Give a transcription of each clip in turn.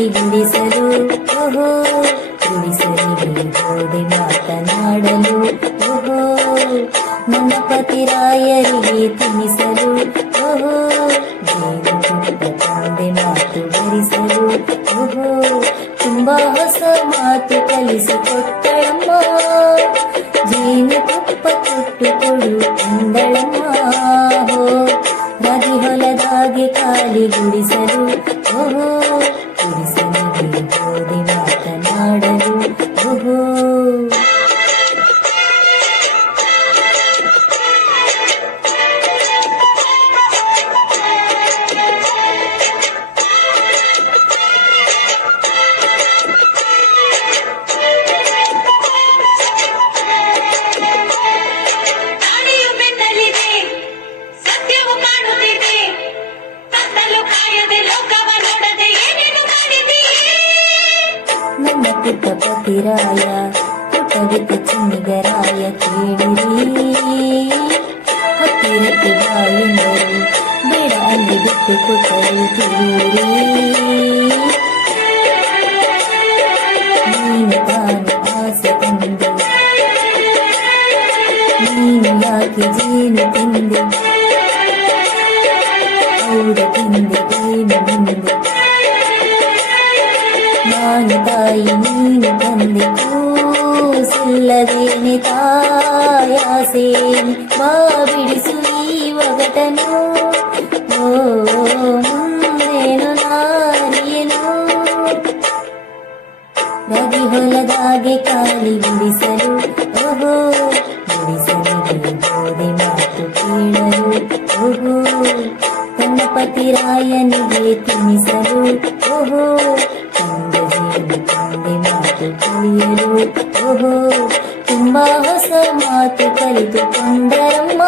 ಕಾಲಿ ಗುಡಿಸಲು ಓಹೋ ಗುಡಿಸಲಿಗೆ ಹೋದೆ ಮಾತನಾಡಲು ಓಹೋ ನನ್ನ ಪತಿರಾಯರಿಗೆ ತಿನ್ನಿಸಲು ಓಹೋ ಜೇನುತುಪ್ಪ ತಂದೆ ಮಾತು ಭರಿಸಲು ಓಹೋ ತುಂಬಾ ಹೊಸ ಮಾತು ಕಲಿಸಿಕೊಟ್ಟಳಮ್ಮ ಜೇನುತುಪ್ಪ ಕೊಟ್ಟು ಕೊಡು ಎಂದಳಮ್ಮ ಹೋ ರಾಗಿ ಹೊಲದಾಗೆ ಕಾಲಿ ಗುಡಿಸಲು ಓಹೋ ಗುಡಿಸಲಿಗೆ ಹೋದೆ ಮಾತನಾಡಲು ಓಹೋ ನನ್ನ ಪುಟ್ಟ ಪತಿರಾಯ ಪುಟ್ಟವಿದ್ದ ಚಿನ್ನಿಗರಾಯ ಕೇಳಿರಿ ಹತ್ತಿರಕ್ಕೆ ಬಾಯೆಂದರು ಬೇಡ ಅಲ್ಲಿ ಬಿಟ್ಟು ಕೊಟ್ಟರು ತಿಳಿಯಿರಿ ನೀನು ತಾನು ಆಸೆ ತಂದೆ ನೀನು ಯಾಕೆ ಜೇನು ತಿಂದೆ ಹೌದು ತಿಂದೆ ಏನು ಮುಂದೆ ನಾನು ತಾಯಿ ನೀನು ತಂದೆ ಕೂಸಿಲ್ಲದೇನೆ ತಾಯಾಸೇನೆ ಬಾ ಬಿಡಿಸು ಈ ಒಗಟನು ಓ ಮುಂದೇನು ನಾರಿಯನು ರಾಗಿ ಹೊಲದಾಗೆ ಕಾಲಿ ಗುಡಿಸಲು ಓಹೋ ಗುಡಿಸಲಿಗೆ ಹೋದೆ ಮಾತು ಕೇಳಲು ಓಹೋ ತನ್ನ ಪತಿರಾಯನಿಗೆ ತಿನ್ನಿಸಲು ಓಹೋ ತಂದೆ ಮಾತು ಕಲಿಯಲು ಓಹೋ ತುಂಬಾ ಹೊಸ ಮಾತು ಕಲಿತುಕೊಂಡರಮ್ಮ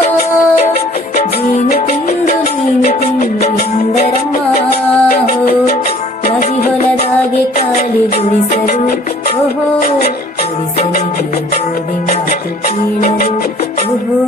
ಜೇನು ತಿಂದು ನೀನು ತಿನ್ನು ಎಂದರಮ್ಮ ಹೋ ರಾಗಿ ಹೊಲದಾಗೆ ಕಾಲಿ ಗುಡಿಸಲು ಓಹೋ ಗುಡಿಸಲಿಗೆ ಹೋದೆ ಮಾತು ಕೇಳಲು ಓಹೋ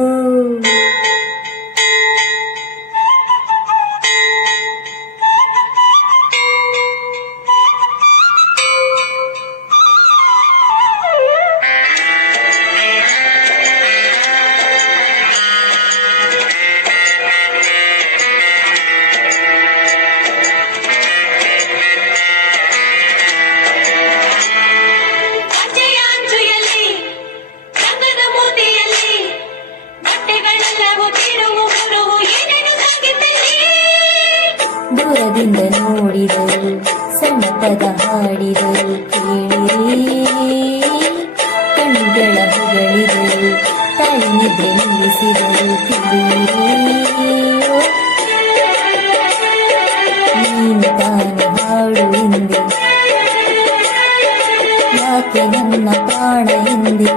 ದೂರದಿಂದ ನೋಡಿದರು ಸಣ್ಣ ಪದ ಹಾಡಿದರು ಕೇಳಿರಿ ಕಣ್ಣುಗಳ ಹೊಗಳಿದರು ತಾಯಿ ನಿದ್ರೆ ನಿಲ್ಲಿಸಿದರು ತಿಳಿಯಿರಿ ನೀನು ತಾನು ಹಾಡು ಎಂದೆ ಯಾಕೆ ನನ್ನ ಪ್ರಾಣ ಎಂದೆ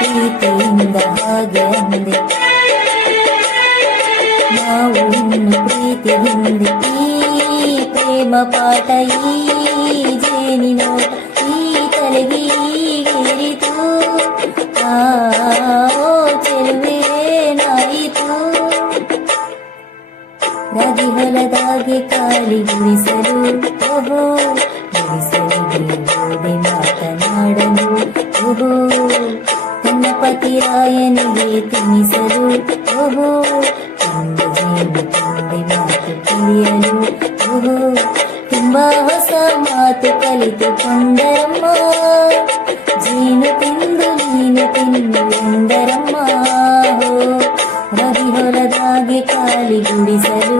ಪ್ರೀತಿಯಿಂದ ಹಾಗೆ ಅಂದೆ ನಾವು ಇನ್ನು ಪ್ರೀತಿ ಹಿಂದೆ ಈ ಪ್ರೇಮ ಪಾಠ ಈ ಜೇನಿನೋಟ ಈ ತಲೆಗೆ ಈಗೇರಿತು ಓ ಚೆಲುವೇನಾಯಿತು ರಾಗಿ ಹೊಲದಾಗೆ ಕಾಲಿ ಗುಡಿಸಲು ಓಹೋ ಗುಡಿಸಲಿಗೆ ಹೋದೆ ಮಾತನಾಡಲು ಓಹೋ ತನ್ನ ಪತಿರಾಯನಿಗೆ ತಿನ್ನಿಸಲು ಓಹೋ ತಂದೆ ಜೇನು ತಂದೆ ಮಾತು ಕಲಿಯಲು ಓಹೋ ತುಂಬಾ ಹೊಸ ಮಾತು ಕಲಿತುಕೊಂಡರಮ್ಮ ಜೇನು ತಿಂದು ನೀನು ತಿನ್ನು ಎಂದರಮ್ಮ ಹೋ ರಾಗಿ ಹೊಲದಾಗೆ ಕಾಲಿ ಗುಡಿಸಲು